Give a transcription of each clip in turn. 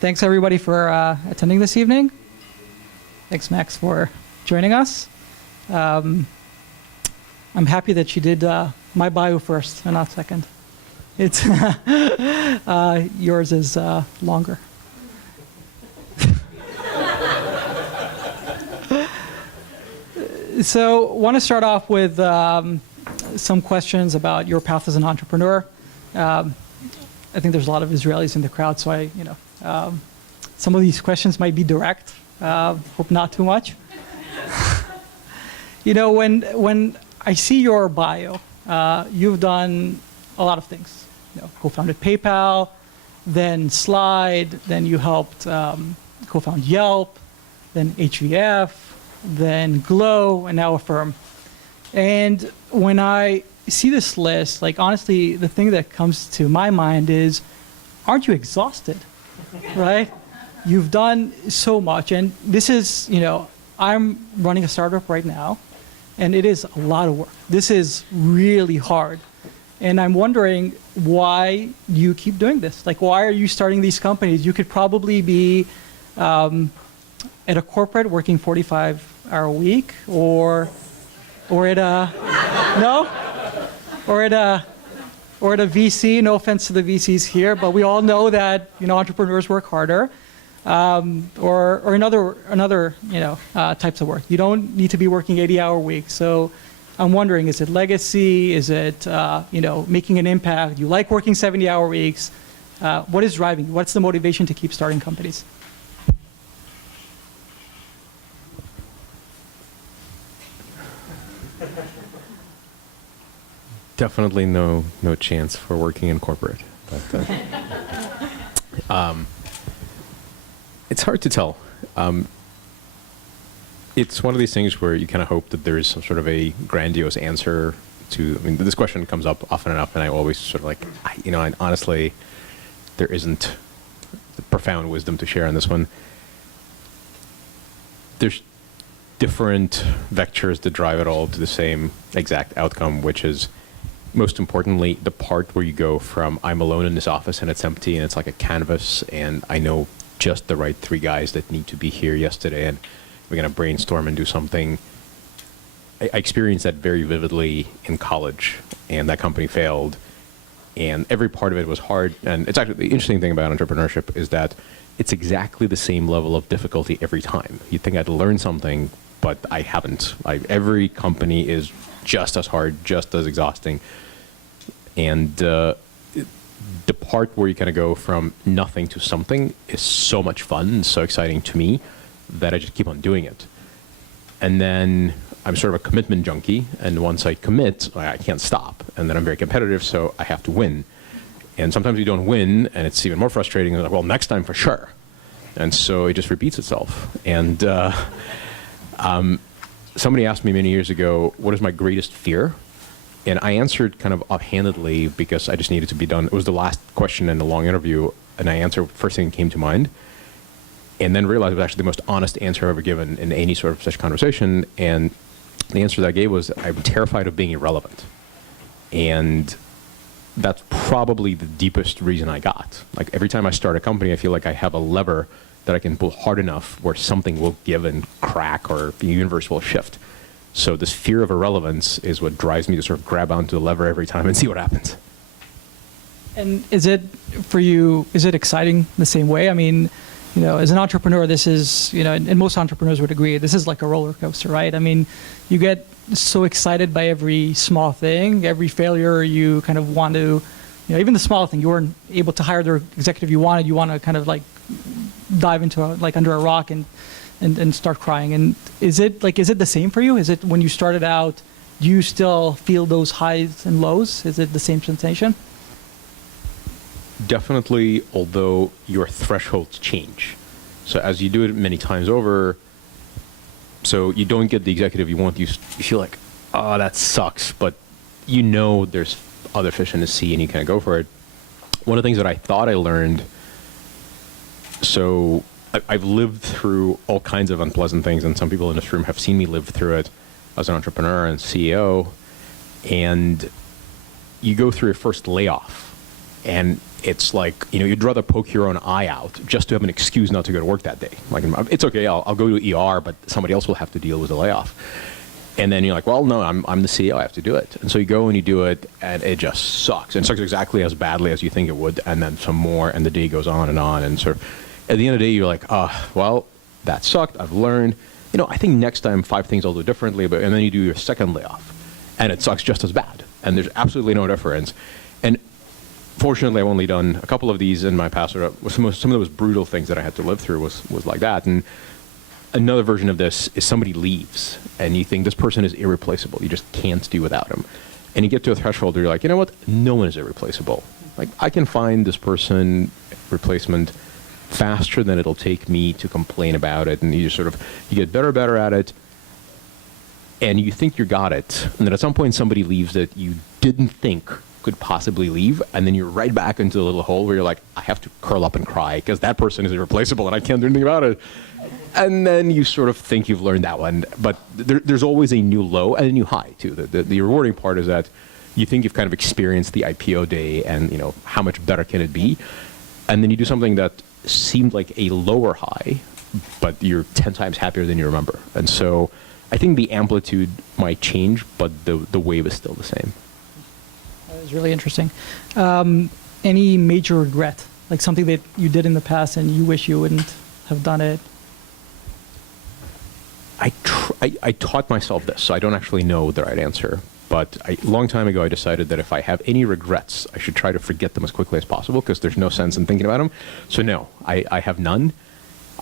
Thanks everybody for attending this evening. Thanks, Max, for joining us. I'm happy that you did my bio first and not second. It's yours is longer. So, want to start off with some questions about your path as an entrepreneur. I think there's a lot of Israelis in the crowd, so some of these questions might be direct. Hope not too much. You know, when I see your bio, you've done a lot of things. You know, co-founded PayPal, then Slide, then you helped co-found Yelp, then HVF, then Glow, and now Affirm. And when I see this list, like honestly, the thing that comes to my mind is, aren't you exhausted, right? You've done so much, and this is, you know, I'm running a startup right now, and it is a lot of work. This is really hard. And I'm wondering why you keep doing this. Like, why are you starting these companies? You could probably be at a corporate working 45-hour a week, or at a no, or at a VC. No offense to the VCs here, but we all know that, you know, entrepreneurs work harder, or another you know types of work. You don't need to be working 80-hour weeks. So I'm wondering, is it legacy? Is it you know, making an impact? Do you like working 70-hour weeks? What is driving you? What's the motivation to keep starting companies? Definitely no chance for working in corporate. But, it's hard to tell. It's one of these things where you kind of hope that there is some sort of a grandiose answer to. I mean, this question comes up often enough, and I always sort of like, you know, and honestly, there isn't profound wisdom to share on this one. There's different vectors that drive it all to the same exact outcome, which is, most importantly, the part where you go from I'm alone in this office and it's empty and it's like a canvas and I know just the right 3 guys that need to be here yesterday and we're going to brainstorm and do something. I experienced that very vividly in college, and that company failed, and every part of it was hard. And it's actually, the interesting thing about entrepreneurship is that it's exactly the same level of difficulty every time. You'd think I'd learn something, but I haven't. Every company is just as hard, just as exhausting. And the part where you kind of go from nothing to something is so much fun and so exciting to me that I just keep on doing it. And then I'm sort of a commitment junkie, and once I commit, I can't stop. And then I'm very competitive, so I have to win. And sometimes you don't win, and it's even more frustrating. Like, well, next time for sure. And so it just repeats itself. And somebody asked me many years ago, what is my greatest fear? And I answered kind of offhandedly because I just needed to be done. It was the last question in the long interview, and I answered first thing that came to mind. And then realized it was actually the most honest answer I've ever given in any sort of such conversation. And the answer that I gave was, I'm terrified of being irrelevant. And that's probably the deepest reason I got. Like, every time I start a company, I feel like I have a lever that I can pull hard enough where something will give and crack, or the universe will shift. So this fear of irrelevance is what drives me to sort of grab onto the lever every time and see what happens. And is it, for you, is it exciting the same way? I mean, you know, as an entrepreneur, this is, you know, and most entrepreneurs would agree, this is like a roller coaster, right? I mean, you get so excited by every small thing, every failure. You kind of want to, you know, even the small thing, you weren't able to hire the executive you wanted. You want to kind of like dive into like under a rock and start crying. And is it the same for you? Is it, when you started out, do you still feel those highs and lows? Is it the same sensation? Definitely, although your thresholds change. So as you do it many times over, so you don't get the executive you want, you feel like, oh, that sucks, but you know there's other fish in the sea and you kind of go for it. One of the things that I thought I learned, so I've lived through all kinds of unpleasant things, and some people in this room have seen me live through it as an entrepreneur and CEO, and you go through your first layoff. And it's like, you'd rather poke your own eye out just to have an excuse not to go to work that day. Like, it's okay, I'll go to ER, but somebody else will have to deal with the layoff. And then you're like, well, no, I'm the CEO, I have to do it. And so you go and you do it, and it just sucks. And it sucks exactly as badly as you think it would, and then some more, and the day goes on, and sort of, at the end of the day, you're like, well, that sucked, I've learned. I think next time 5 things I'll do differently, and then you do your second layoff, and it sucks just as bad. And there's absolutely no difference. And fortunately, I've only done a couple of these in my past. Some of the most brutal things that I had to live through was like that. And another version of this is somebody leaves, and you think this person is irreplaceable. You just can't do without him. And you get to a threshold where you're like, you know what? No one is irreplaceable. Like, I can find this person replacement faster than it'll take me to complain about it. And you get better and better at it. And you think you got it. And then at some point somebody leaves that you didn't think could possibly leave. And then you're right back into the little hole where you're like, I have to curl up and cry because that person is irreplaceable and I can't do anything about it. And then you sort of think you've learned that one. But there's always a new low and a new high, too. The rewarding part is that you think you've kind of experienced the IPO day and, how much better can it be? And then you do something that seemed like a lower high, but you're 10 times happier than you remember. And so I think the amplitude might change, but the wave is still the same. That was really interesting. Any major regret, like something that you did in the past and you wish you wouldn't have done it? I taught myself this, so I don't actually know the right answer. But a long time ago, I decided that if I have any regrets, I should try to forget them as quickly as possible because there's no sense in thinking about them. So no, I have none.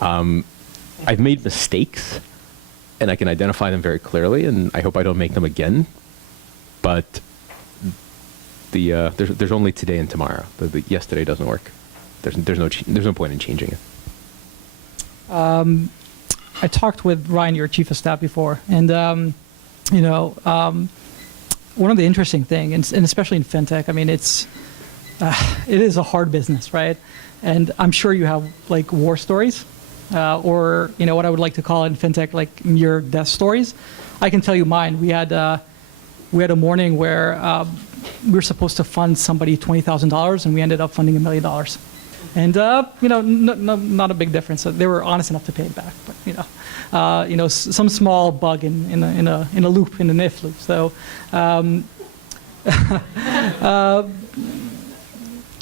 I've made mistakes, and I can identify them very clearly, and I hope I don't make them again. But there's only today and tomorrow. The yesterday doesn't work. There's no point in changing it. I talked with Ryan, your chief of staff, before, and one of the interesting things, and especially in fintech, I mean, it is a hard business, right? And I'm sure you have like war stories, or what I would like to call in fintech like near death stories. I can tell you mine. We had a morning where we were supposed to fund somebody $20,000, and we ended up funding $1 million. And not a big difference. They were honest enough to pay it back, but some small bug in a loop, in an if loop. So I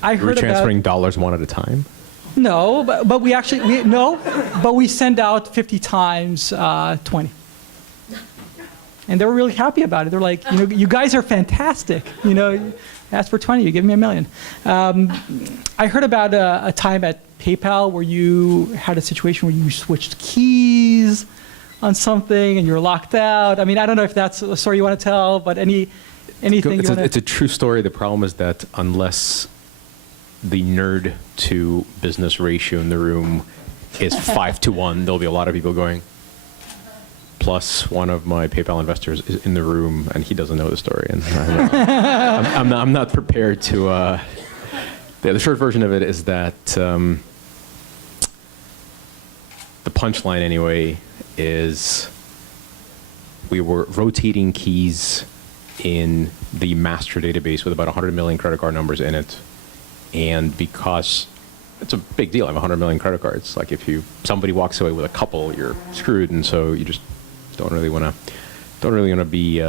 heard about transferring dollars one at a time. No, but we send out 50 times 20. And they were really happy about it. They're like, you guys are fantastic. Ask for 20, you give me $1 million. I heard about a time at PayPal where you had a situation where you switched keys on something and you're locked out. I mean, I don't know if that's a story you want to tell, but anything it's a true story. The problem is that unless the nerd to business ratio in the room is 5-to-1, there'll be a lot of people going. Plus, one of my PayPal investors is in the room, and he doesn't know the story. And I'm not prepared to. The short version of it is that the punchline, anyway, is we were rotating keys in the master database with about 100 million credit card numbers in it, and because it's a big deal, I have 100 million credit cards. Like if somebody walks away with a couple, you're screwed, and so you just don't really want to be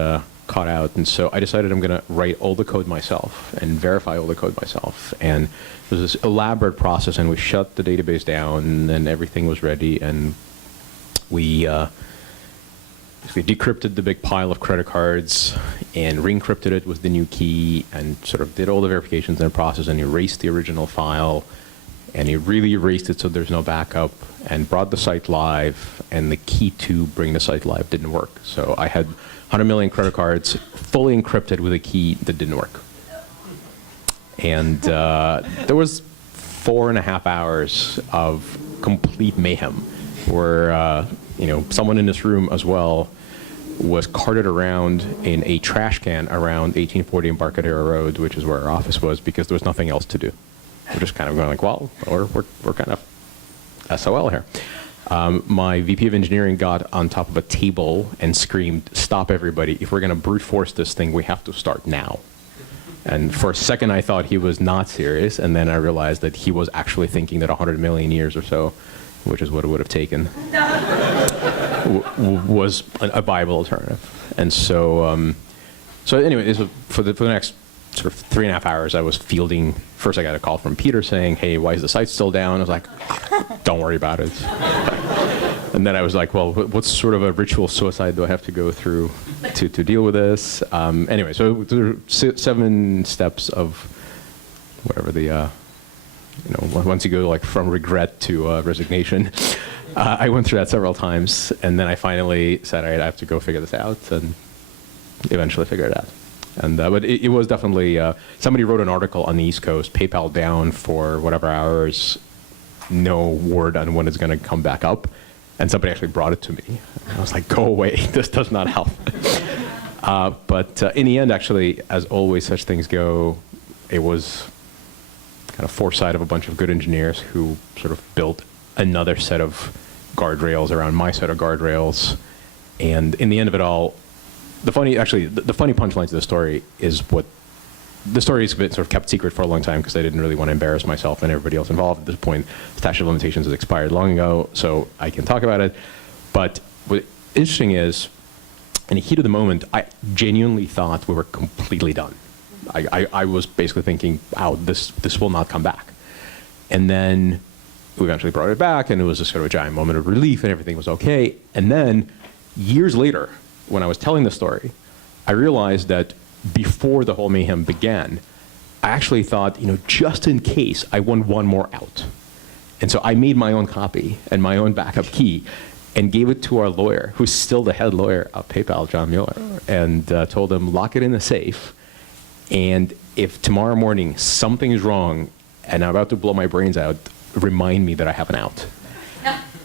caught out. And so I decided I'm going to write all the code myself and verify all the code myself. And it was this elaborate process, and we shut the database down, and everything was ready, and we decrypted the big pile of credit cards and re-encrypted it with the new key, and sort of did all the verifications in the process, and erased the original file, and he really erased it so there's no backup, and brought the site live, and the key to bring the site live didn't work. So I had 100 million credit cards fully encrypted with a key that didn't work. And there was 4.5 hours of complete mayhem where someone in this room as well was carted around in a trash can around 1840 Embarcadero Road, which is where our office was, because there was nothing else to do. We're just kind of going like, well, we're kind of SOL here. My VP of engineering got on top of a table and screamed, "Stop everybody. If we're going to brute force this thing, we have to start now." And for a second, I thought he was not serious, and then I realized that he was actually thinking that 100 million years or so, which is what it would have taken, was a viable alternative. And so, so anyway, for the next sort of 3.5 hours, I was fielding. First, I got a call from Peter saying, "Hey, why is the site still down?" I was like, "Don't worry about it." And then I was like, "Well, what sort of a ritual suicide do I have to go through to deal with this?" Anyway, so there are 7 steps of whatever the once you go like from regret to resignation. I went through that several times, and then I finally said, "All right, I have to go figure this out," and eventually figured it out. And but it was definitely somebody wrote an article on the East Coast, PayPal down for whatever hours, no word on when it's going to come back up, and somebody actually brought it to me. And I was like, "Go away! This does not help." But in the end, actually, as always, such things go, it was kind of foresight of a bunch of good engineers who sort of built another set of guardrails around my set of guardrails, and in the end of it all. The funny punchline to the story is what the story has been sort of kept secret for a long time because I didn't really want to embarrass myself and everybody else involved. At this point, statute of limitations has expired long ago, so I can talk about it. But what's interesting is, in the heat of the moment, I genuinely thought we were completely done. I was basically thinking, wow, this will not come back. And then we eventually brought it back, and it was a sort of a giant moment of relief, and everything was okay. And then, years later, when I was telling the story, I realized that before the whole mayhem began, I actually thought, just in case, I want one more out. And so I made my own copy and my own backup key and gave it to our lawyer, who's still the head lawyer of PayPal, John Mueller, and told him, lock it in the safe. And if tomorrow morning something is wrong and I'm about to blow my brains out, remind me that I have an out.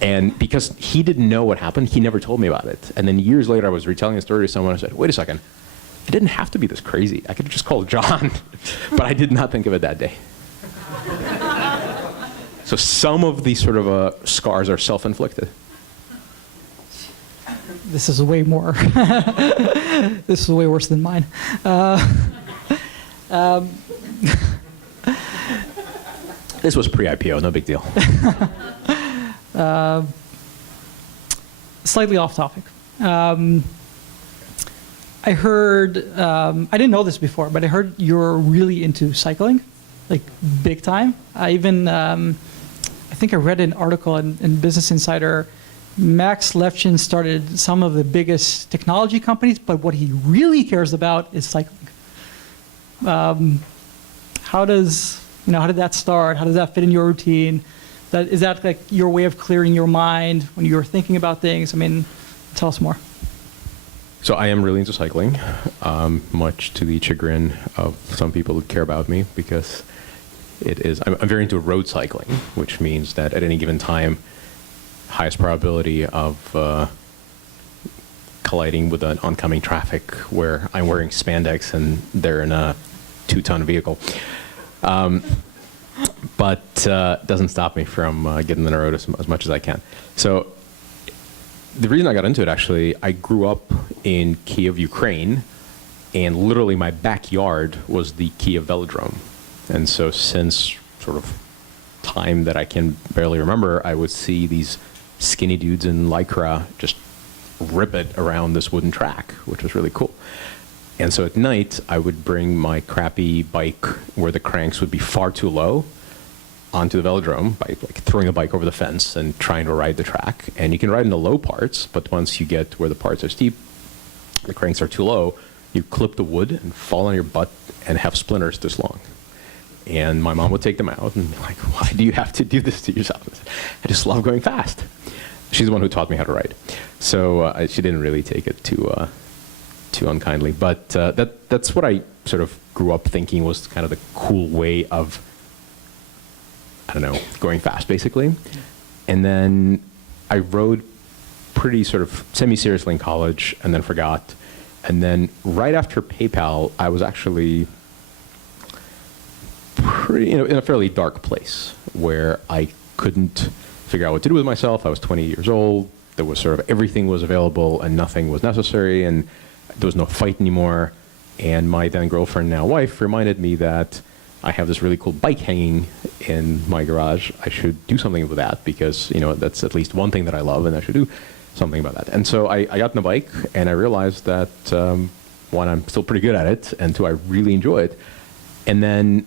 And because he didn't know what happened, he never told me about it. And then years later, I was retelling the story to someone. I said, wait a second, it didn't have to be this crazy. I could have just called John. But I did not think of it that day. So some of these sort of scars are self-inflicted. This is way more. This is way worse than mine. This was pre-IPO, no big deal. Slightly off topic. I heard, I didn't know this before, but I heard you're really into cycling, like big time. I think I read an article in Business Insider. Max Levchin started some of the biggest technology companies, but what he really cares about is cycling. How did that start? How does that fit in your routine? Is that like your way of clearing your mind when you're thinking about things? I mean, tell us more. So I am really into cycling, much to the chagrin of some people who care about me, because I'm very into road cycling, which means that at any given time, highest probability of colliding with an oncoming traffic where I'm wearing spandex and they're in a 2-ton vehicle. But doesn't stop me from getting in the road as much as I can. So the reason I got into it, actually, I grew up in Kiev, Ukraine, and literally my backyard was the Kiev velodrome. And so since sort of time that I can barely remember, I would see these skinny dudes in Lycra just rip it around this wooden track, which was really cool. And so at night, I would bring my crappy bike where the cranks would be far too low onto the velodrome by like throwing the bike over the fence and trying to ride the track. And you can ride in the low parts, but once you get where the parts are steep, the cranks are too low, you clip the wood and fall on your butt and have splinters this long. And my mom would take them out and be like, why do you have to do this to yourself? I just love going fast. She's the one who taught me how to ride. So she didn't really take it too unkindly. But that's what I sort of grew up thinking was kind of the cool way of, I don't know, going fast, basically. And then I rode pretty sort of semi-seriously in college and then forgot. And then right after PayPal, I was actually in a fairly dark place where I couldn't figure out what to do with myself. I was 20 years old. There was sort of everything was available and nothing was necessary, and there was no fight anymore. and my then girlfriend, now wife, reminded me that I have this really cool bike hanging in my garage. I should do something with that because, that's at least one thing that I love, and I should do something about that. And so I got on the bike, and I realized that, one, I'm still pretty good at it, and two, I really enjoy it. And then,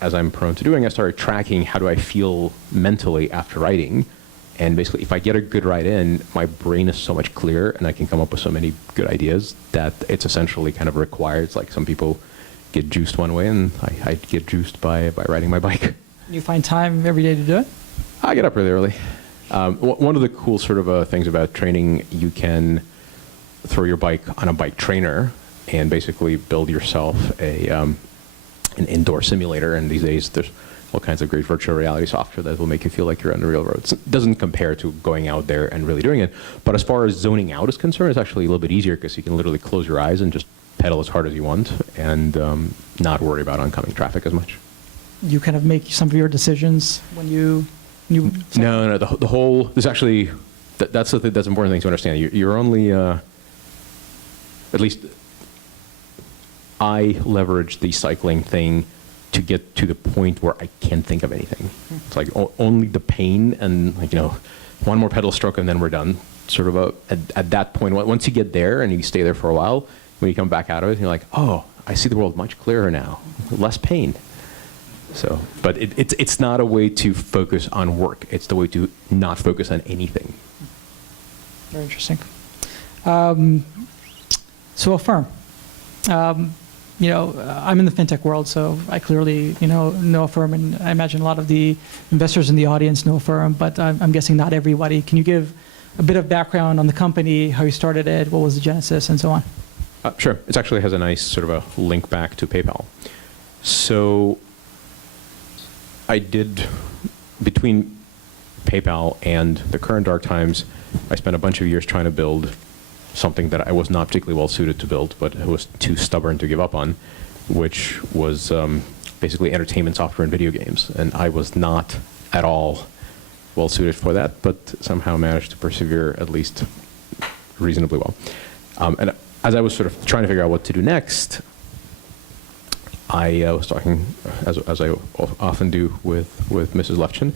as I'm prone to doing, I started tracking how do I feel mentally after riding. And basically, if I get a good ride in, my brain is so much clearer, and I can come up with so many good ideas that it's essentially kind of required. It's like some people get juiced one way, and I get juiced by riding my bike. You find time every day to do it? I get up really early. One of the cool sort of things about training, you can throw your bike on a bike trainer and basically build yourself an indoor simulator. And these days, there's all kinds of great virtual reality software that will make you feel like you're on the real road. It doesn't compare to going out there and really doing it. But as far as zoning out is concerned, it's actually a little bit easier because you can literally close your eyes and just pedal as hard as you want and not worry about oncoming traffic as much. You kind of make some of your decisions when you No. The whole, there's actually, that's the that's important thing to understand. You're only, at least I leverage the cycling thing to get to the point where I can't think of anything. It's like only the pain and one more pedal stroke and then we're done. Sort of at that point, once you get there and you stay there for a while, when you come back out of it, you're like, oh, I see the world much clearer now, less pain. So, but it's not a way to focus on work. It's the way to not focus on anything. Very interesting. So Affirm. I'm in the fintech world, so I clearly, know Affirm, and I imagine a lot of the investors in the audience know Affirm, but I'm guessing not everybody. Can you give a bit of background on the company, how you started it, what was the genesis, and so on? Sure. It actually has a nice sort of a link back to PayPal. So I did, between PayPal and the current dark times, I spent a bunch of years trying to build something that I was not particularly well suited to build, but I was too stubborn to give up on, which was basically entertainment software and video games. And I was not at all well suited for that, but somehow managed to persevere at least reasonably well. And as I was sort of trying to figure out what to do next, I was talking, as I often do, with Mrs. Levchin,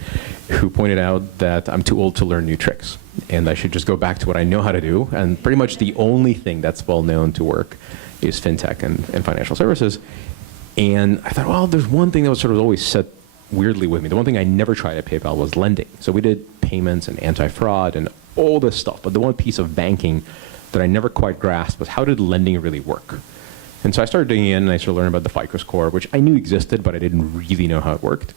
who pointed out that I'm too old to learn new tricks, and I should just go back to what I know how to do. And pretty much the only thing that's well known to work is fintech and financial services. And I thought, well, there's one thing that was sort of always set weirdly with me. The one thing I never tried at PayPal was lending. So we did payments and anti-fraud and all this stuff, but the one piece of banking that I never quite grasped was how did lending really work? And so I started digging in, and I started learning about the FICO score, which I knew existed, but I didn't really know how it worked.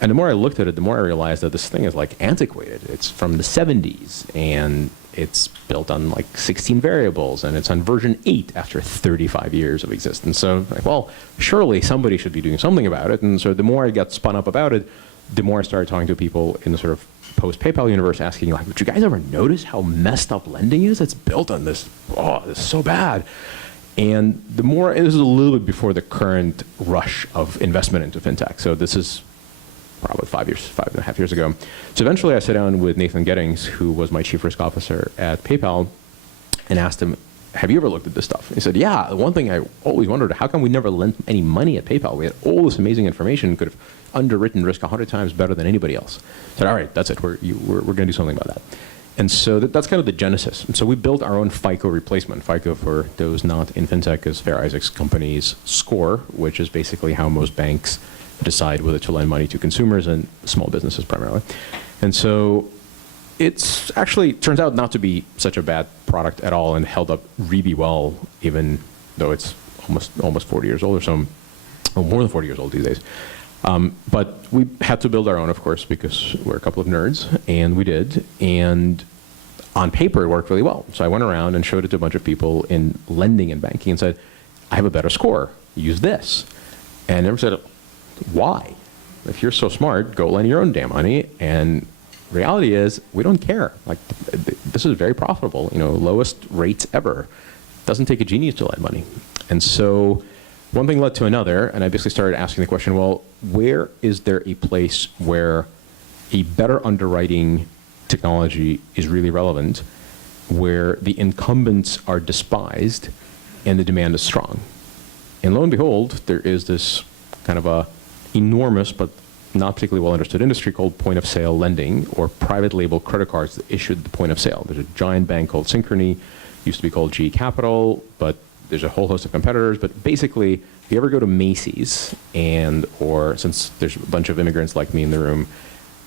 And the more I looked at it, the more I realized that this thing is like antiquated. It's from the 70s, and it's built on like 16 variables, and it's on version 8 after 35 years of existence. So like, well, surely somebody should be doing something about it. And so the more I got spun up about it, the more I started talking to people in the sort of post-PayPal universe, asking like, did you guys ever notice how messed up lending is? It's built on this, oh, this is so bad. And the more, this is a little bit before the current rush of investment into fintech. So this is probably 5.5 years ago. So eventually I sat down with Nathan Gettings, who was my chief risk officer at PayPal, and asked him, have you ever looked at this stuff? He said, yeah, the one thing I always wondered, how come we never lent any money at PayPal? We had all this amazing information, could have underwritten risk 100 times better than anybody else. I said, all right, that's it, we're going to do something about that. And so that's kind of the genesis. And so we built our own FICO replacement. FICO, for those not in fintech, is Fair Isaac's company's score, which is basically how most banks decide whether to lend money to consumers and small businesses primarily. And so it's actually turns out not to be such a bad product at all, and held up really well, even though it's almost 40 years old or so, or more than 40 years old these days. But we had to build our own, of course, because we're a couple of nerds, and we did. And on paper, it worked really well. So I went around and showed it to a bunch of people in lending and banking and said, I have a better score. Use this. And everyone said, why? If you're so smart, go lend your own damn money. And reality is, we don't care. Like, this is very profitable. Lowest rates ever. Doesn't take a genius to lend money. And so one thing led to another, and I basically started asking the question, well, where is there a place where a better underwriting technology is really relevant, where the incumbents are despised and the demand is strong? And lo and behold, there is this kind of a enormous but not particularly well understood industry called point of sale lending, or private label credit cards that issued the point of sale. There's a giant bank called Synchrony, used to be called GE Capital, but there's a whole host of competitors. But basically, if you ever go to Macy's, or since there's a bunch of immigrants like me in the room,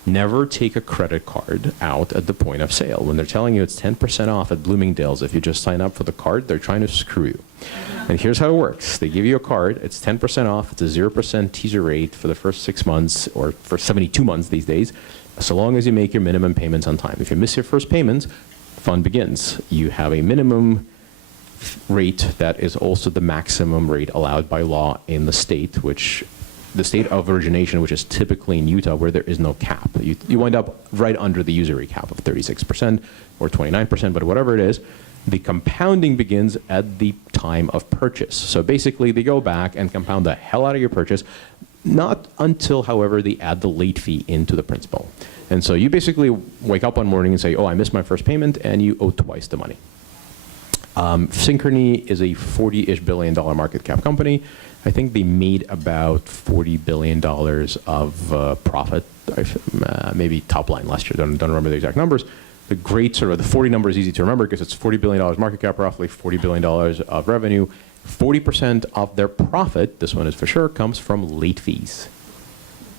never take a credit card out at the point of sale. When they're telling you it's 10% off at Bloomingdale's, if you just sign up for the card, they're trying to screw you. And here's how it works. They give you a card, it's 10% off, it's a 0% teaser rate for the first 6 months, or for 72 months these days, so long as you make your minimum payments on time. If you miss your first payments, fun begins. You have a minimum rate that is also the maximum rate allowed by law in the state, which the state of origination, which is typically in Utah, where there is no cap. You wind up right under the usury cap of 36% or 29%, but whatever it is, the compounding begins at the time of purchase. So basically, they go back and compound the hell out of your purchase, not until, however, they add the late fee into the principal. And so you basically wake up one morning and say, oh, I missed my first payment, and you owe twice the money. Synchrony is a $40-ish billion market cap company. I think they made about $40 billion of profit, maybe top line last year. Don't remember the exact numbers. The great sort of, the 40 number is easy to remember because it's $40 billion market cap, roughly $40 billion of revenue. 40% of their profit, this one is for sure, comes from late fees.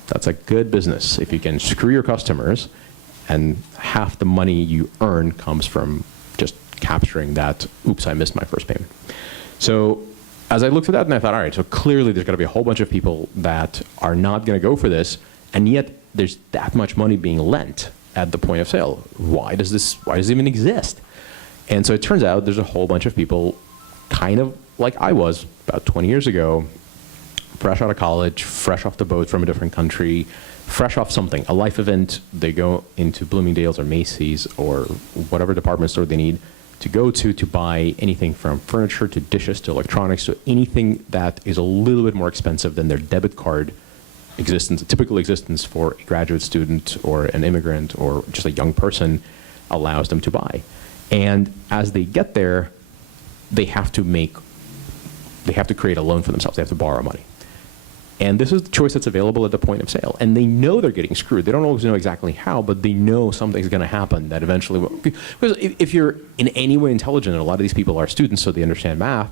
That's a good business. If you can screw your customers, and half the money you earn comes from just capturing that, oops, I missed my first payment. So as I looked at that, and I thought, all right, so clearly there's got to be a whole bunch of people that are not going to go for this, and yet there's that much money being lent at the point of sale. Why does it even exist? And so it turns out there's a whole bunch of people kind of like I was about 20 years ago, fresh out of college, fresh off the boat from a different country, fresh off something, a life event. They go into Bloomingdale's or Macy's or whatever department store they need to go to buy anything from furniture to dishes to electronics to anything that is a little bit more expensive than their debit card existence, a typical existence for a graduate student or an immigrant or just a young person allows them to buy. And as they get there, they have to create a loan for themselves. They have to borrow money. And this is the choice that's available at the point of sale. And they know they're getting screwed. They don't always know exactly how, but they know something's going to happen that eventually will. Because if you're in any way intelligent, and a lot of these people are students, so they understand math,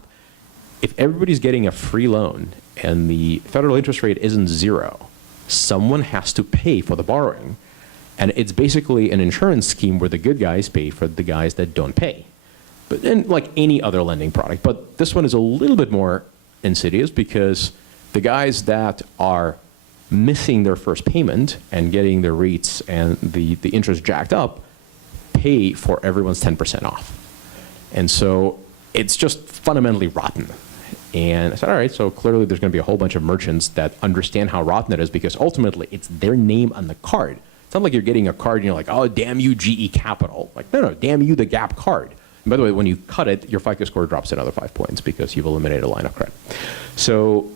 if everybody's getting a free loan and the federal interest rate isn't 0, someone has to pay for the borrowing. And it's basically an insurance scheme where the good guys pay for the guys that don't pay. But and like any other lending product. But this one is a little bit more insidious because the guys that are missing their first payment and getting their rates and the interest jacked up pay for everyone's 10% off. And so it's just fundamentally rotten. And I said, all right, so clearly there's going to be a whole bunch of merchants that understand how rotten it is because ultimately it's their name on the card. It's not like you're getting a card and you're like, oh, damn you, GE Capital. Like, no, damn you, the Gap card. And by the way, when you cut it, your FICO score drops another 5 points because you've eliminated a line of credit. So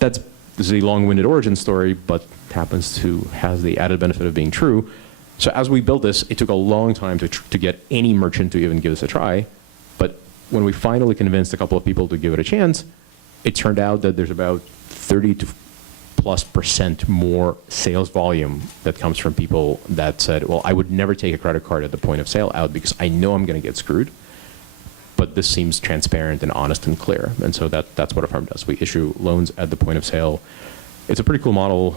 this is a long-winded origin story, but has the added benefit of being true. So as we built this, it took a long time to get any merchant to even give this a try. But when we finally convinced a couple of people to give it a chance, it turned out that there's about 30+ % more sales volume that comes from people that said, well, I would never take a credit card at the point of sale out because I know I'm going to get screwed. But this seems transparent and honest and clear. And so that's what Affirm does. We issue loans at the point of sale. It's a pretty cool model.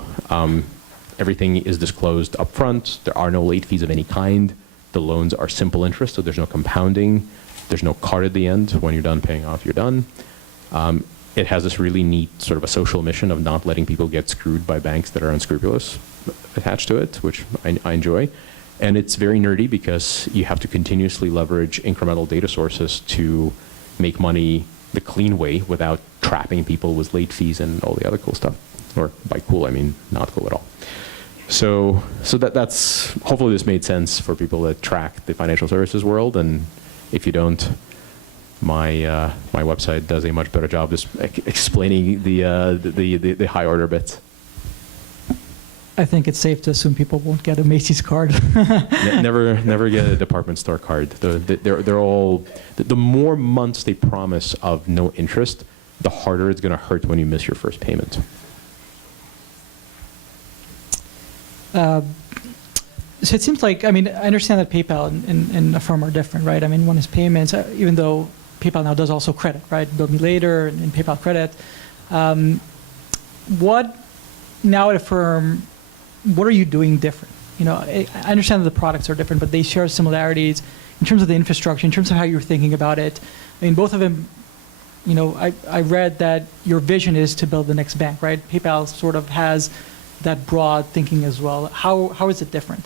Everything is disclosed up front. There are no late fees of any kind. The loans are simple interest, so there's no compounding. There's no card at the end. When you're done paying off, you're done. It has this really neat sort of a social mission of not letting people get screwed by banks that are unscrupulous attached to it, which I enjoy. And it's very nerdy because you have to continuously leverage incremental data sources to make money the clean way without trapping people with late fees and all the other cool stuff. Or by cool, I mean not cool at all. So that's hopefully this made sense for people that track the financial services world. And if you don't, my website does a much better job just explaining the high order bits. I think it's safe to assume people won't get a Macy's card. Never get a department store card. They're all the more months they promise of no interest, the harder it's going to hurt when you miss your first payment. So it seems like, I mean, I understand that PayPal and Affirm are different, right? I mean, one is payments, even though PayPal now does also credit, right? Bill Me Later and PayPal Credit. What, now at Affirm, what are you doing different? You know, I understand that the products are different, but they share similarities in terms of the infrastructure, in terms of how you're thinking about it. I mean, both of them, you know, I read that your vision is to build the next bank, right? PayPal sort of has that broad thinking as well. How is it different?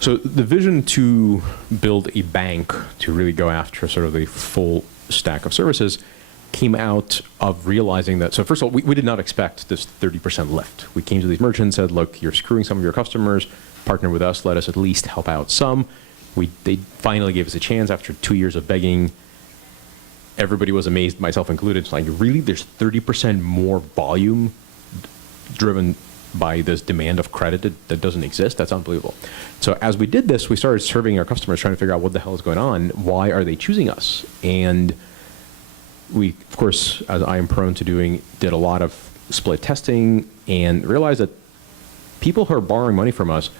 So the vision to build a bank to really go after sort of the full stack of services came out of realizing that, so first of all, we did not expect this 30% lift. We came to these merchants and said, look, you're screwing some of your customers, partner with us, let us at least help out some. They finally gave us a chance after 2 years of begging. Everybody was amazed, myself included. It's like, really, there's 30% more volume driven by this demand of credit that doesn't exist? That's unbelievable. So as we did this, we started surveying our customers, trying to figure out what the hell is going on. Why are they choosing us? And we, of course, as I am prone to doing, did a lot of split testing and realized that people who are borrowing money from us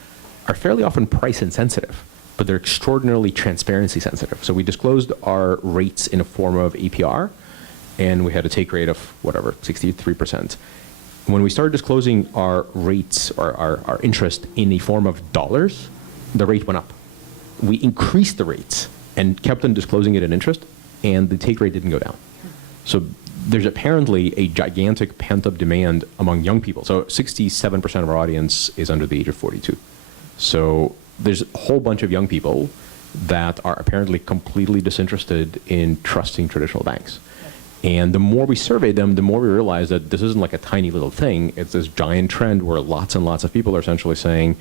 are fairly often price insensitive, but they're extraordinarily transparency sensitive. So we disclosed our rates in a form of APR, and we had a take rate of whatever, 63%. When we started disclosing our rates or our interest in the form of dollars, the rate went up. We increased the rates and kept on disclosing it in interest, and the take rate didn't go down. So there's apparently a gigantic pent-up demand among young people. So 67% of our audience is under the age of 42. So there's a whole bunch of young people that are apparently completely disinterested in trusting traditional banks. And the more we surveyed them, the more we realized that this isn't like a tiny little thing. It's this giant trend where lots and lots of people are essentially saying,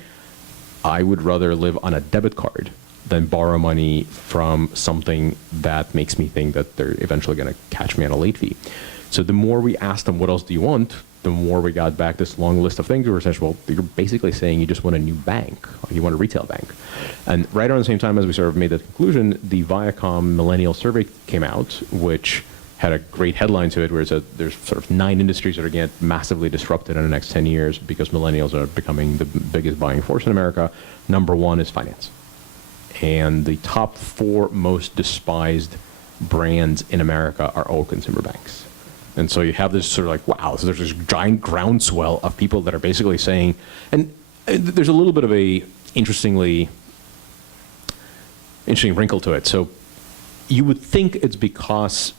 I would rather live on a debit card than borrow money from something that makes me think that they're eventually going to catch me on a late fee. So the more we asked them, what else do you want? The more we got back this long list of things. We were essentially, well, you're basically saying you just want a new bank. You want a retail bank. And right around the same time as we sort of made that conclusion, the Viacom Millennial Survey came out, which had a great headline to it where it said there's sort of 9 industries that are going to get massively disrupted in the next 10 years because millennials are becoming the biggest buying force in America. Number 1 is finance. And the top 4 most despised brands in America are all consumer banks. And so you have this sort of like, wow, so there's this giant groundswell of people that are basically saying, and there's a little bit of a interesting wrinkle to it. So you would think it's because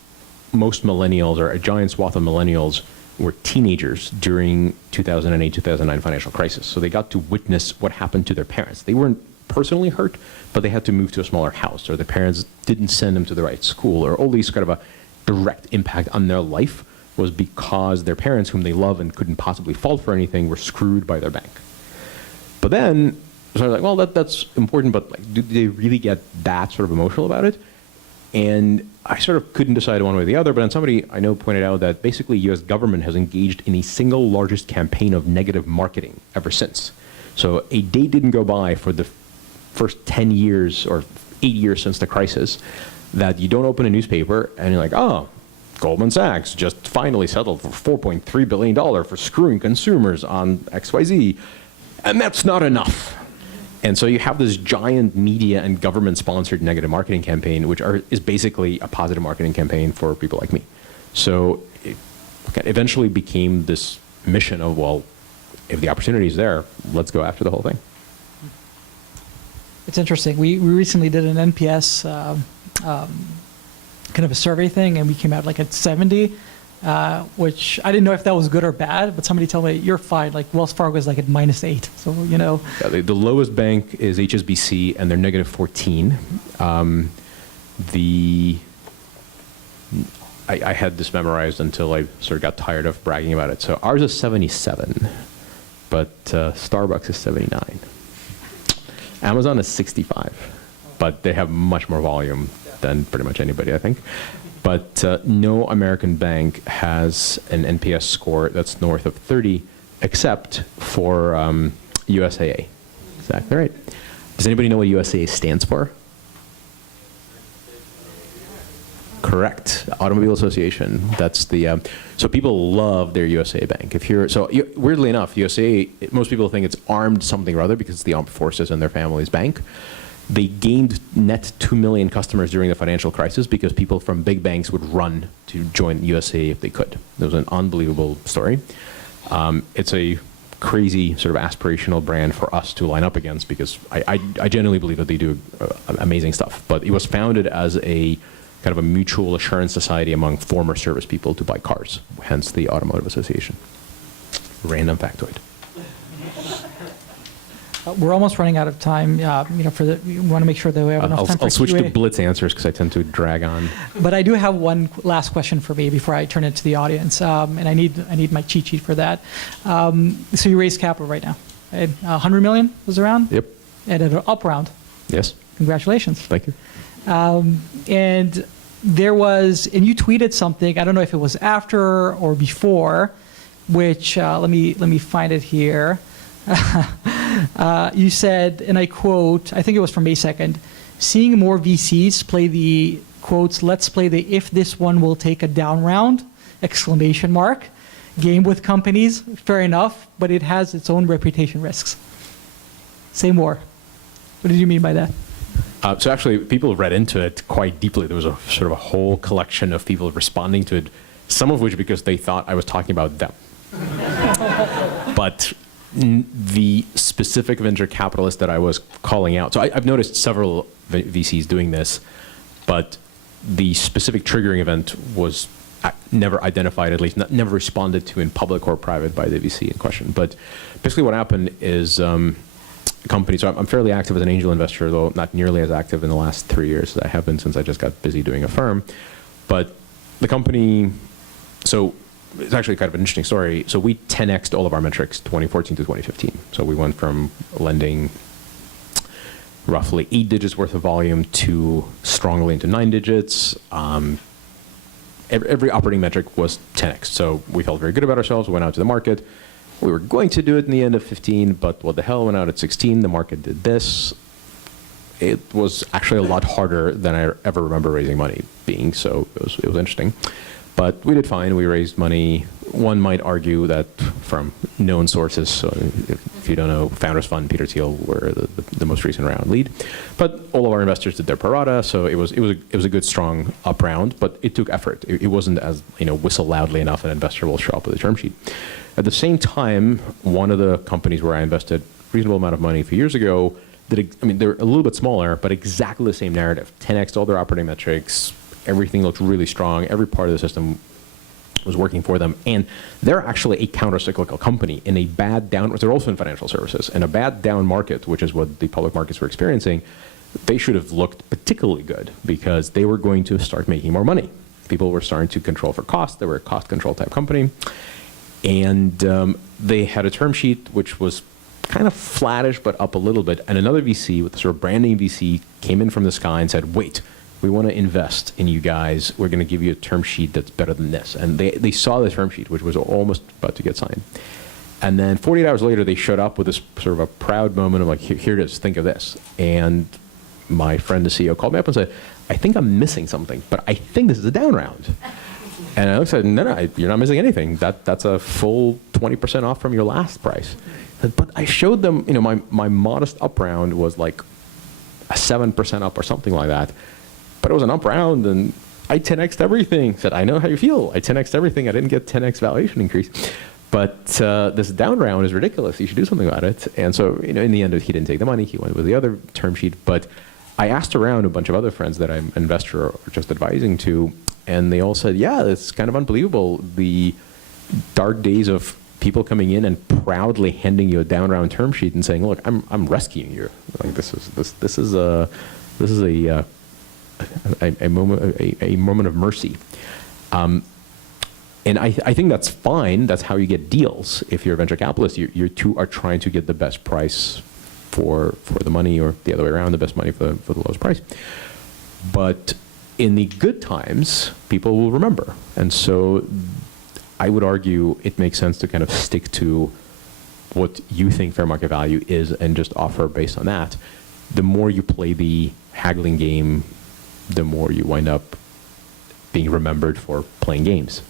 most millennials, or a giant swath of millennials, were teenagers during 2008-2009 financial crisis. So they got to witness what happened to their parents. They weren't personally hurt, but they had to move to a smaller house, or their parents didn't send them to the right school, or all these kind of a direct impact on their life was because their parents, whom they love and couldn't possibly fault for anything, were screwed by their bank. But then, so I was like, well, that's important, but like, do they really get that sort of emotional about it? And I sort of couldn't decide one way or the other, but then somebody I know pointed out that basically U.S. government has engaged in the single largest campaign of negative marketing ever since. So a day didn't go by for the first 10 years or 8 years since the crisis that you don't open a newspaper and you're like, oh, Goldman Sachs just finally settled for $4.3 billion for screwing consumers on XYZ. And that's not enough. And so you have this giant media and government-sponsored negative marketing campaign, which is basically a positive marketing campaign for people like me. So it eventually became this mission of, well, if the opportunity is there, let's go after the whole thing. It's interesting. We recently did an NPS kind of a survey thing, and we came out like at 70, which I didn't know if that was good or bad, but somebody told me, you're fine. Like Wells Fargo is like at -8. So, you know. Yeah, the lowest bank is HSBC, and they're -14. I had this memorized until I sort of got tired of bragging about it. So ours is 77, but Starbucks is 79. Amazon is 65, but they have much more volume than pretty much anybody, I think. But no American bank has an NPS score that's north of 30, except for USAA. Exactly right. Does anybody know what USAA stands for? Correct. Automobile Association. That's the, so people love their USA Bank. Weirdly enough, USA, most people think it's armed something or other because it's the armed forces and their family's bank. They gained net 2 million customers during the financial crisis because people from big banks would run to join USA if they could. It was an unbelievable story. It's a crazy sort of aspirational brand for us to line up against because I genuinely believe that they do amazing stuff. But it was founded as a kind of a mutual assurance society among former service people to buy cars, hence the Automotive Association. Random factoid. We're almost running out of time. We want to make sure that we have enough time for I'll switch Q&A. to blitz answers because I tend to drag on. But I do have one last question for me before I turn it to the audience, and I need my cheat sheet for that. So you raised capital right now, right? 100 million was around? Yep. And at an up round. Yes. Congratulations. Thank you. And there was, and you tweeted something, I don't know if it was after or before, which, let me find it here. You said, and I quote, I think it was from May 2nd, seeing more VCs play the, quotes, let's play the if this one will take a down round, exclamation mark, game with companies, fair enough, but it has its own reputation risks. Say more. What did you mean by that? So actually, people read into it quite deeply. There was a sort of a whole collection of people responding to it, some of which because they thought I was talking about them. But the specific venture capitalist that I was calling out, so I've noticed several VCs doing this, but the specific triggering event was never identified, at least never responded to in public or private by the VC in question. But basically what happened is companies, so I'm fairly active as an angel investor, though not nearly as active in the last 3 years as I have been since I just got busy doing Affirm. But the company, so it's actually kind of an interesting story. So we 10x'd all of our metrics 2014 to 2015. So we went from lending roughly 8 digits worth of volume to strongly into 9 digits. Every operating metric was 10x. So we felt very good about ourselves. We went out to the market. We were going to do it in the end of 15, but what the hell, went out at 16. The market did this. It was actually a lot harder than I ever remember raising money being, so it was interesting. But we did fine. We raised money. One might argue that from known sources, so if you don't know, Founders Fund, Peter Thiel were the most recent round lead. But all of our investors did their pro rata, so it was a good, strong up round, but it took effort. It wasn't as, whistle loudly enough an investor will show up with a term sheet. At the same time, one of the companies where I invested a reasonable amount of money a few years ago, they're a little bit smaller, but exactly the same narrative. 10x all their operating metrics, everything looked really strong, every part of the system was working for them, and they're actually a counter-cyclical company in a bad down, they're also in financial services, in a bad down market, which is what the public markets were experiencing. They should have looked particularly good because they were going to start making more money. People were starting to control for cost. They were a cost control type company. And they had a term sheet which was kind of flattish, but up a little bit. And another VC, with the sort of branding VC, came in from the sky and said, wait, we want to invest in you guys. We're going to give you a term sheet that's better than this. And they saw the term sheet, which was almost about to get signed. And then 48 hours later, they showed up with this sort of a proud moment of like, here it is, think of this. And my friend, the CEO, called me up and said, I think I'm missing something, but I think this is a down round. And I looked at no, you're not missing anything. That's a full 20% off from your last price. But I showed them, my modest up round was like a 7% up or something like that. But it was an up round, and I 10x'd everything. Said, I know how you feel. I 10x'd everything. I didn't get 10x valuation increase. But this down round is ridiculous. You should do something about it. And so, in the end, he didn't take the money. He went with the other term sheet. But I asked around a bunch of other friends that I'm an investor or just advising to, and they all said, yeah, it's kind of unbelievable. The dark days of people coming in and proudly handing you a down round term sheet and saying, look, I'm rescuing you. Like this is a moment of mercy. And I think that's fine. That's how you get deals. If you're a venture capitalist, you two are trying to get the best price for the money, or the other way around, the best money for the lowest price. But in the good times, people will remember. And so I would argue it makes sense to kind of stick to what you think fair market value is and just offer based on that. The more you play the haggling game, the more you wind up being remembered for playing games.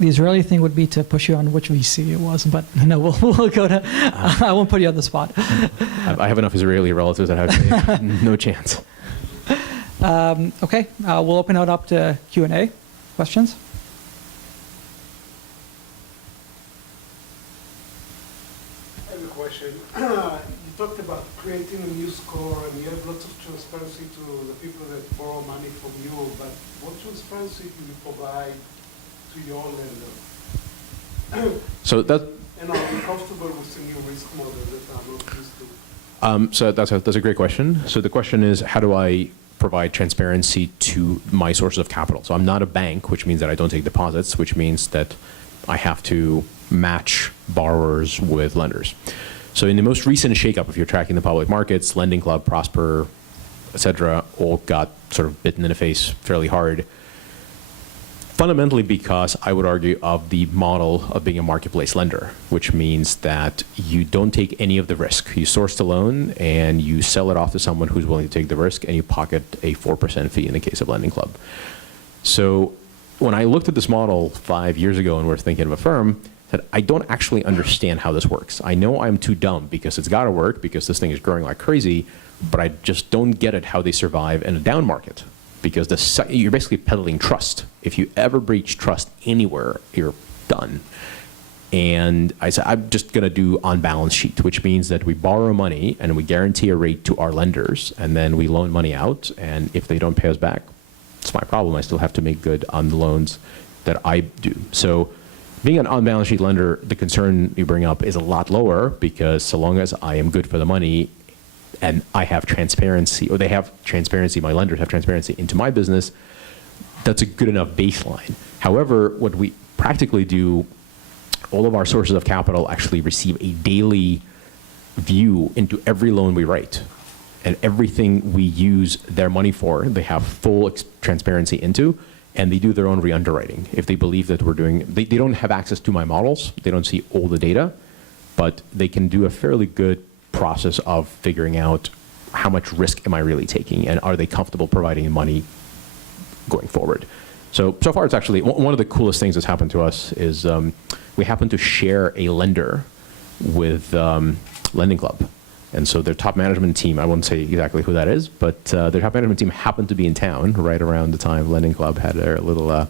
The Israeli thing would be to push you on which VC it was, but we'll go to. I won't put you on the spot. I have enough Israeli relatives that have to say, no chance. Okay, we'll open it up to Q&A. Questions? I have a question. You talked about creating a new score, and you have lots of transparency to the people that borrow money from you, but what transparency do you provide to your lender? So that. And are you comfortable with the new risk model that I'm not used to? So that's a great question. So the question is, how do I provide transparency to my sources of capital? So I'm not a bank, which means that I don't take deposits, which means that I have to match borrowers with lenders. So in the most recent shakeup, if you're tracking the public markets, Lending Club, Prosper, et cetera, all got sort of bitten in the face fairly hard. Fundamentally because, I would argue, of the model of being a marketplace lender, which means that you don't take any of the risk. You source the loan and you sell it off to someone who's willing to take the risk, and you pocket a 4% fee in the case of Lending Club. So when I looked at this model 5 years ago and we're thinking of Affirm, that I don't actually understand how this works. I know I'm too dumb because it's got to work because this thing is growing like crazy, but I just don't get it how they survive in a down market. Because you're basically peddling trust. If you ever breach trust anywhere, you're done. And I said, I'm just going to do on balance sheet, which means that we borrow money and we guarantee a rate to our lenders, and then we loan money out. And if they don't pay us back, it's my problem. I still have to make good on the loans that I do. So being an on balance sheet lender, the concern you bring up is a lot lower, because so long as I am good for the money, and I have transparency, or they have transparency, my lenders have transparency into my business, that's a good enough baseline. However, what we practically do, all of our sources of capital actually receive a daily view into every loan we write. And everything we use their money for, they have full transparency into, and they do their own re-underwriting. If they believe that we're doing, they don't have access to my models, they don't see all the data, but they can do a fairly good process of figuring out how much risk am I really taking, and are they comfortable providing money going forward. So far it's actually, one of the coolest things that's happened to us is we happen to share a lender with Lending Club. And so their top management team, I won't say exactly who that is, but their top management team happened to be in town right around the time Lending Club had their little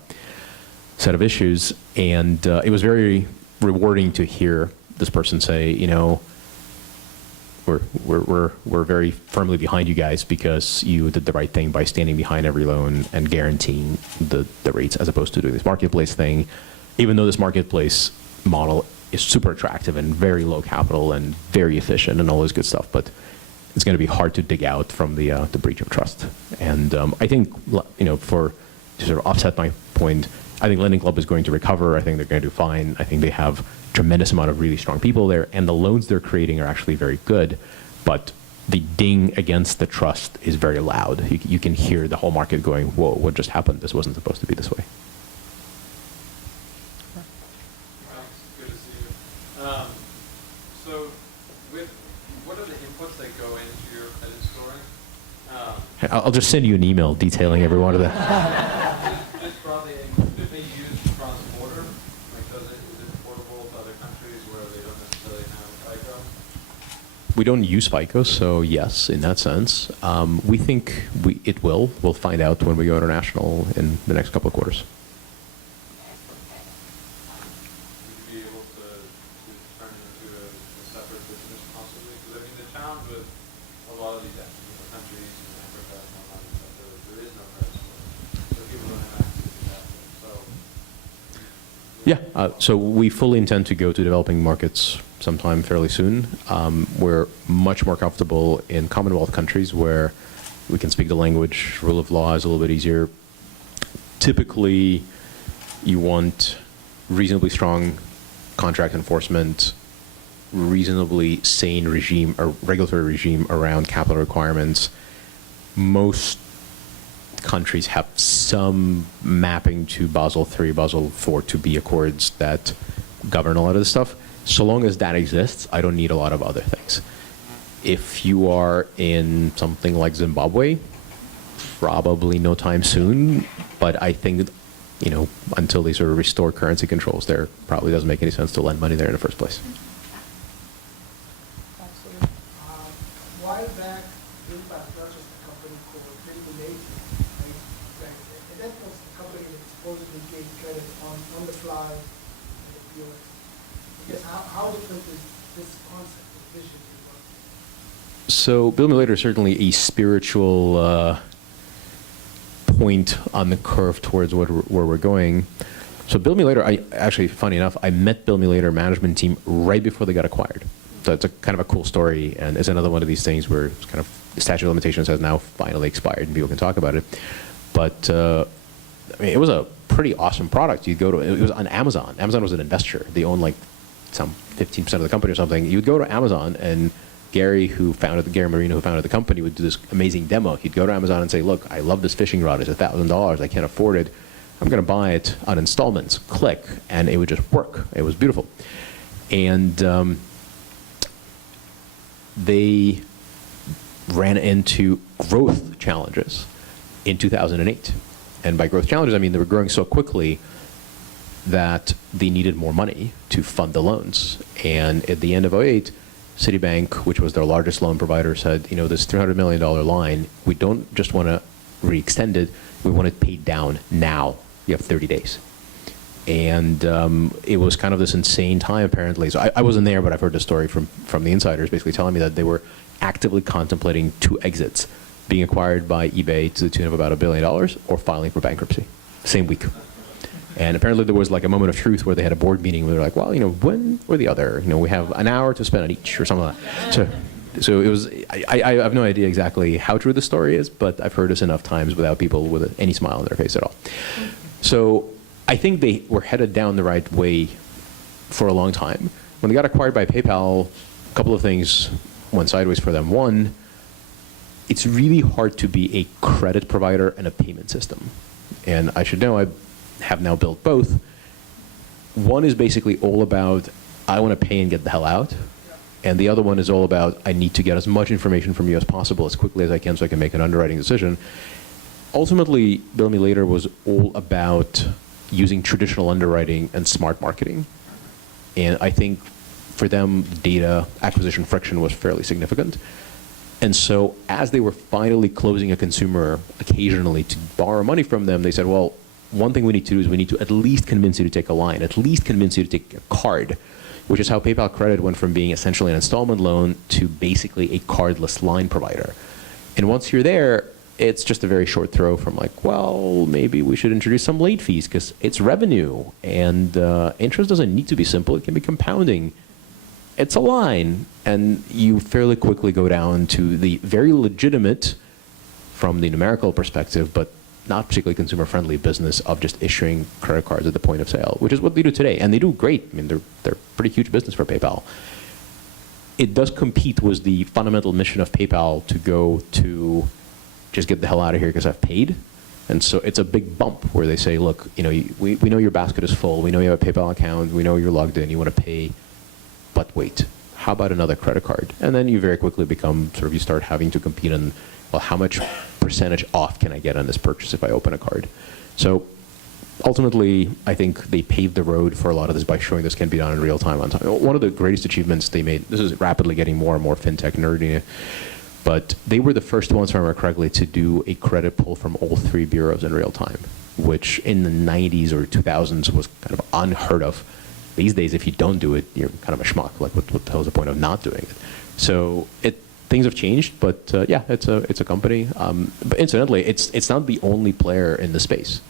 set of issues. And it was very rewarding to hear this person say, you know, we're very firmly behind you guys because you did the right thing by standing behind every loan and guaranteeing the rates, as opposed to doing this marketplace thing, even though this marketplace model is super attractive and very low capital and very efficient and all this good stuff, but it's going to be hard to dig out from the breach of trust. And I think, you know, to sort of offset my point, I think Lending Club is going to recover. I think they're going to do fine. I think they have tremendous amount of really strong people there, and the loans they're creating are actually very good, but the ding against the trust is very loud. You can hear the whole market going, whoa, what just happened? This wasn't supposed to be this way. Good to see you. So what are the inputs that go into your credit scoring? I'll just send you an email detailing every one of them. Just broadly, could they use cross-border? Like, is it portable to other countries where they don't necessarily have FICO? We don't use FICO, so yes, in that sense. We think it will. We'll find out when we go international in the next couple of quarters. Would you be able to turn it into a separate business possibly? Because I mean, the challenge with a lot of these countries in Africa and whatnot is that there is no credit score. So people don't have access to that. So Yeah, so we fully intend to go to developing markets sometime fairly soon. We're much more comfortable in Commonwealth countries where we can speak the language, rule of law is a little bit easier. Typically, you want reasonably strong contract enforcement, reasonably sane regime or regulatory regime around capital requirements. Most countries have some mapping to Basel III, Basel IV to be accords that govern a lot of this stuff. So long as that exists, I don't need a lot of other things. If you are in something like Zimbabwe, probably no time soon, but I think, until they sort of restore currency controls there, probably doesn't make any sense to lend money there in the first place. Absolutely. A while back, Impact purchased a company called BlueVine, right? And that was the company that supposedly gave credit on the fly and the POS. I guess how different is this concept of vision? So Bill Me Later is certainly a spiritual point on the curve towards where we're going. So Bill Me Later, funny enough, I met Bill Me Later management team right before they got acquired. So it's a kind of a cool story, and it's another one of these things where it's kind of the statute of limitations has now finally expired and people can talk about it. But it was a pretty awesome product. You'd go to, it was on Amazon. Amazon was an investor. They own like some 15% of the company or something. You'd go to Amazon and Gary Marino, who founded the company, would do this amazing demo. He'd go to Amazon and say, look, I love this fishing rod. It's $1,000. I can't afford it. I'm going to buy it on installments. Click. And it would just work. It was beautiful. And they ran into growth challenges in 2008. And by growth challenges, I mean they were growing so quickly that they needed more money to fund the loans. And at the end of 2008, Citibank, which was their largest loan provider, said, this $300 million line, we don't just want to re-extend it, we want it paid down now. You have 30 days. And it was kind of this insane time, apparently. So I wasn't there, but I've heard the story from the insiders basically telling me that they were actively contemplating 2 exits, being acquired by eBay to the tune of about $1 billion or filing for bankruptcy, same week. And apparently there was like a moment of truth where they had a board meeting where they're like, well, one or the other. We have an hour to spend on each or something like that. So it was, I have no idea exactly how true the story is, but I've heard this enough times without people with any smile on their face at all. So I think they were headed down the right way for a long time. When they got acquired by PayPal, a couple of things went sideways for them. One, it's really hard to be a credit provider and a payment system. And I should know, I have now built both. One is basically all about, I want to pay and get the hell out. And the other one is all about, I need to get as much information from you as possible as quickly as I can so I can make an underwriting decision. Ultimately, Bill Me Later was all about using traditional underwriting and smart marketing. And I think for them, data acquisition friction was fairly significant. And so as they were finally closing a consumer occasionally to borrow money from them, they said, well, one thing we need to do is we need to at least convince you to take a line, at least convince you to take a card, which is how PayPal Credit went from being essentially an installment loan to basically a cardless line provider. And once you're there, it's just a very short throw from like, well, maybe we should introduce some late fees because it's revenue. And interest doesn't need to be simple. It can be compounding. It's a line. And you fairly quickly go down to the very legitimate, from the numerical perspective, but not particularly consumer-friendly business of just issuing credit cards at the point of sale, which is what they do today. And they do great. I mean, they're pretty huge business for PayPal. It does compete with the fundamental mission of PayPal to go to just get the hell out of here because I've paid. And so it's a big bump where they say, look, we know your basket is full. We know you have a PayPal account. We know you're logged in. You want to pay. But wait, how about another credit card? And then you very quickly become you start having to compete on, well, how much percentage off can I get on this purchase if I open a card? So ultimately, I think they paved the road for a lot of this by showing this can be done in real time on time. One of the greatest achievements they made, this is rapidly getting more and more fintech nerdy, but they were the first ones, if I remember correctly, to do a credit pull from all 3 bureaus in real time, which in the 90s or 2000s was kind of unheard of. These days, if you don't do it, you're kind of a schmuck. Like, what the hell is the point of not doing it? So things have changed, but yeah, it's a company. But incidentally, it's not the only player in the space.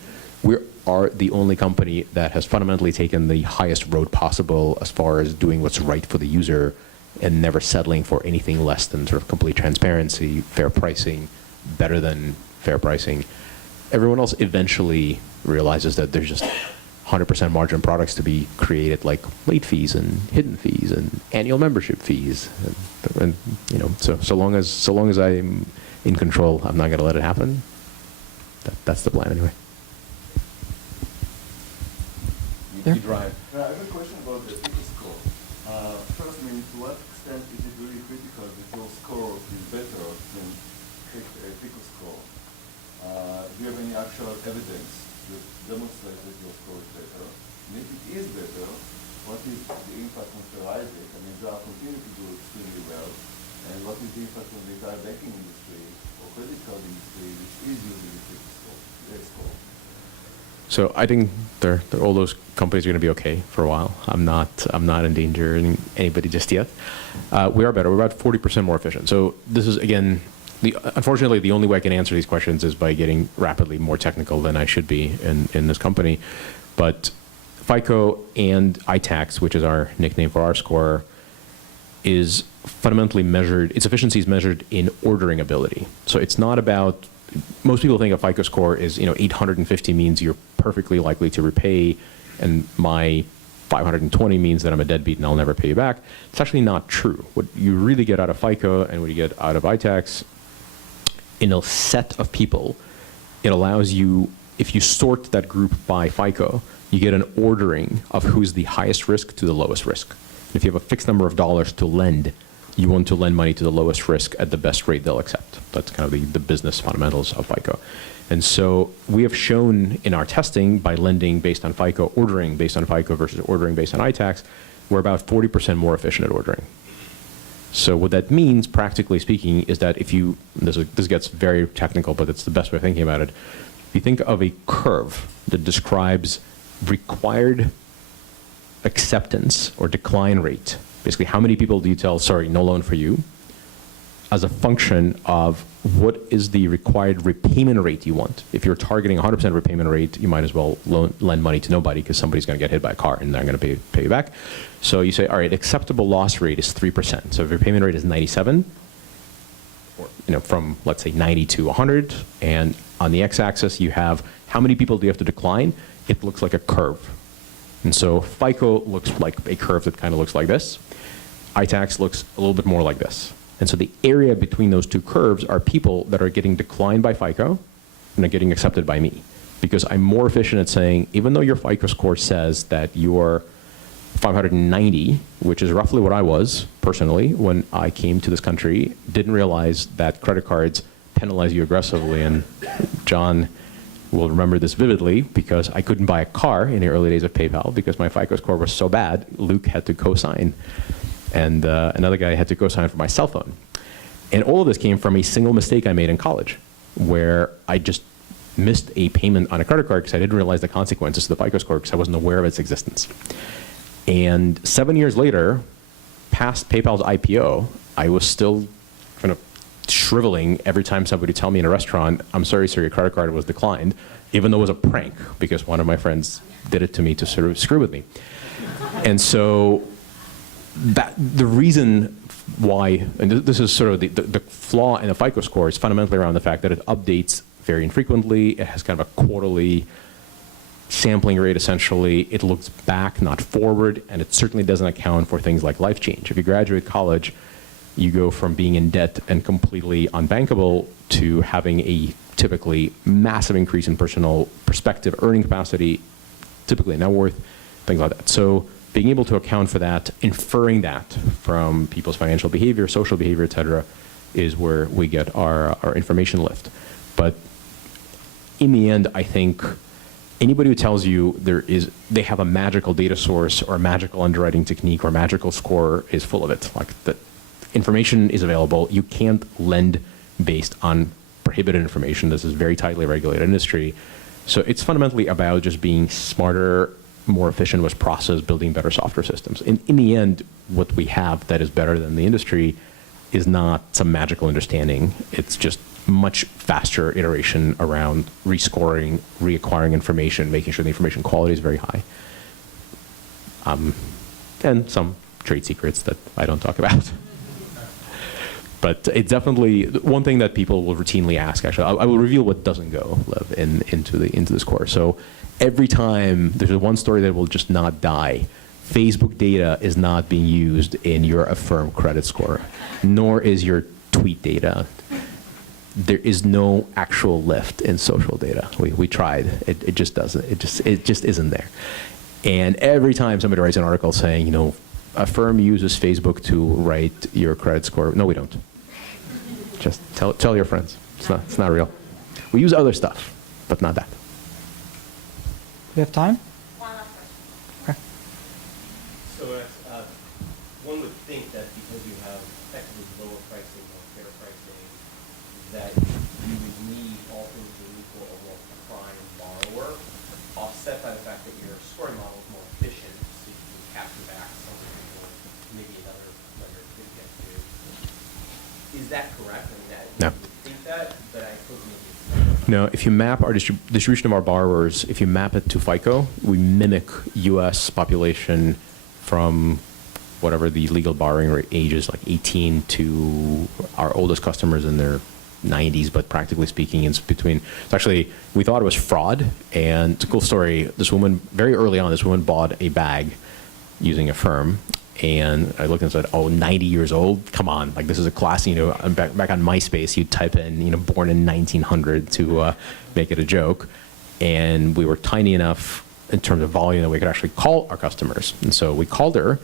We are the only company that has fundamentally taken the highest road possible as far as doing what's right for the user and never settling for anything less than sort of complete transparency, fair pricing, better than fair pricing. Everyone else eventually realizes that there's just 100% margin products to be created, like late fees and hidden fees and annual membership fees, and so long as I'm in control, I'm not going to let it happen. That's the plan anyway. There. You drive. I have a question about the FICO score. First, to what extent is it really critical that your score is better than FICO score? actual evidence that demonstrates that your score is better? And if it is better, what is the impact on Verizon? I mean, they are continuing to do extremely well. And what is the impact on the entire banking industry or credit card industry, which is using the score? So I think all those companies are going to be okay for a while. I'm not endangering anybody just yet. We are better. We're about 40% more efficient. So this is, again, unfortunately, the only way I can answer these questions is by getting rapidly more technical than I should be in this company. But FICO and ITAX, which is our nickname for our score, is fundamentally measured, its efficiency is measured in ordering ability. So it's not about, most people think a FICO score is, 850 means you're perfectly likely to repay, and my 520 means that I'm a deadbeat and I'll never pay you back. It's actually not true. What you really get out of FICO and what you get out of ITAX, in a set of people, it allows you, if you sort that group by FICO, you get an ordering of who's the highest risk to the lowest risk. If you have a fixed number of dollars to lend, you want to lend money to the lowest risk at the best rate they'll accept. That's kind of the business fundamentals of FICO. And so we have shown in our testing, by lending based on FICO, ordering based on FICO versus ordering based on ITAX, we're about 40% more efficient at ordering. So what that means, practically speaking, is that if you, this gets very technical, but it's the best way of thinking about it. If you think of a curve that describes required acceptance or decline rate, basically how many people do you tell, sorry, no loan for you, as a function of what is the required repayment rate you want. If you're targeting 100% repayment rate, you might as well lend money to nobody because somebody's going to get hit by a car and they're going to pay you back. So you say, all right, acceptable loss rate is 3%. So if your payment rate is 97, or, from let's say 90 to 100, and on the x-axis you have how many people do you have to decline, it looks like a curve. And so FICO looks like a curve that kind of looks like this. ITAX looks a little bit more like this. And so the area between those two curves are people that are getting declined by FICO and are getting accepted by me. Because I'm more efficient at saying, even though your FICO score says that you're 590, which is roughly what I was personally when I came to this country, didn't realize that credit cards penalize you aggressively. And John will remember this vividly because I couldn't buy a car in the early days of PayPal because my FICO score was so bad, Luke had to co-sign. And another guy had to co-sign for my cell phone. And all of this came from a single mistake I made in college, where I just missed a payment on a credit card because I didn't realize the consequences of the FICO score because I wasn't aware of its existence. And 7 years later, past PayPal's IPO, I was still kind of shriveling every time somebody would tell me in a restaurant, I'm sorry, sir, your credit card was declined, even though it was a prank because one of my friends did it to me to sort of screw with me. And so the reason why, and this is sort of the flaw in the FICO score, is fundamentally around the fact that it updates very infrequently. It has kind of a quarterly sampling rate, essentially. It looks back, not forward, and it certainly doesn't account for things like life change. If you graduate college, you go from being in debt and completely unbankable to having a typically massive increase in personal perspective, earning capacity, typically net worth, things like that. So being able to account for that, inferring that from people's financial behavior, social behavior, et cetera, is where we get our information lift. But in the end, I think anybody who tells you they have a magical data source or a magical underwriting technique or a magical score is full of it. Like, the information is available. You can't lend based on prohibited information. This is a very tightly regulated industry. So it's fundamentally about just being smarter, more efficient with process, building better software systems. In the end, what we have that is better than the industry is not some magical understanding. It's just much faster iteration around rescoring, reacquiring information, making sure the information quality is very high. And some trade secrets that I don't talk about. But it's definitely one thing that people will routinely ask. Actually, I will reveal what doesn't go, Lev, into this course. So every time there's one story that will just not die. Facebook data is not being used in your Affirm credit score, nor is your tweet data. There is no actual lift in social data. We tried. It just doesn't. It just isn't there. And every time somebody writes an article saying, Affirm uses Facebook to write your credit score. No, we don't. Just tell your friends. It's not real. We use other stuff. but not that. We have time? One last question. Okay. So one would think that because you have effectively lower pricing or fair pricing, that you would need all things being equal a more prime borrower, offset by the fact that your scoring model is more efficient, so you can capture back something more maybe another lender could get to. Is that correct? I mean, No. you would think that, but I suppose maybe it's not. No, if you map our distribution of our borrowers, if you map it to FICO, we mimic U.S. population from whatever the legal borrowing rate age is, like 18 to our oldest customers in their 90s, but practically speaking, it's actually, we thought it was fraud, and it's a cool story. This woman, very early on, this woman bought a bag using Affirm, and I looked and said, oh, 90 years old? Come on, like this is a class, back on MySpace, you'd type in, born in 1900 to make it a joke. And we were tiny enough in terms of volume that we could actually call our customers. And so we called her,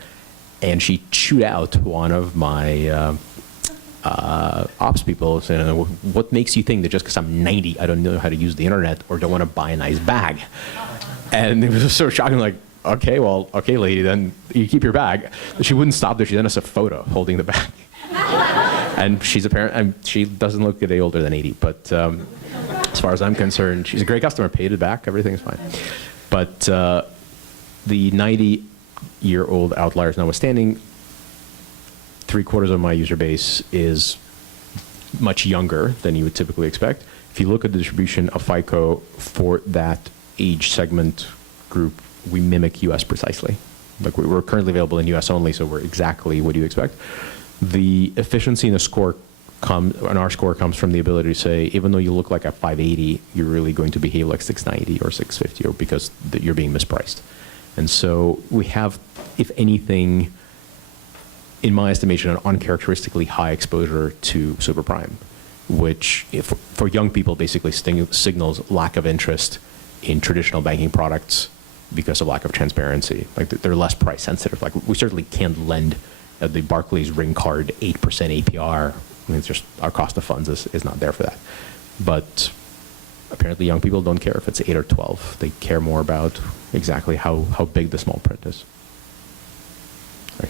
and she chewed out one of my ops people saying, what makes you think that just because I'm 90, I don't know how to use the internet or don't want to buy a nice bag? And it was just so shocking, like, okay, lady, then you keep your bag. But she wouldn't stop there. She sent us a photo holding the bag. And she's she doesn't look any older than 80, but as far as I'm concerned, she's a great customer, paid it back, everything's fine. But the 90-year-old outliers notwithstanding, 3/4 of my user base is much younger than you would typically expect. If you look at the distribution of FICO for that age segment group, we mimic US precisely. Like we're currently available in US only, so we're exactly what you expect. The efficiency in the score and our score comes from the ability to say, even though you look like a 580, you're really going to behave like 690 or 650, or because you're being mispriced. And so we have, if anything, in my estimation, an uncharacteristically high exposure to super prime, which for young people basically signals lack of interest in traditional banking products because of lack of transparency. Like they're less price sensitive. Like we certainly can't lend at the Barclays ring card 8% APR. I mean, it's just our cost of funds is not there for that. But apparently young people don't care if it's 8 or 12. They care more about exactly how big the small print is.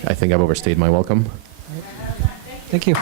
I think I've overstayed my welcome. Thank you.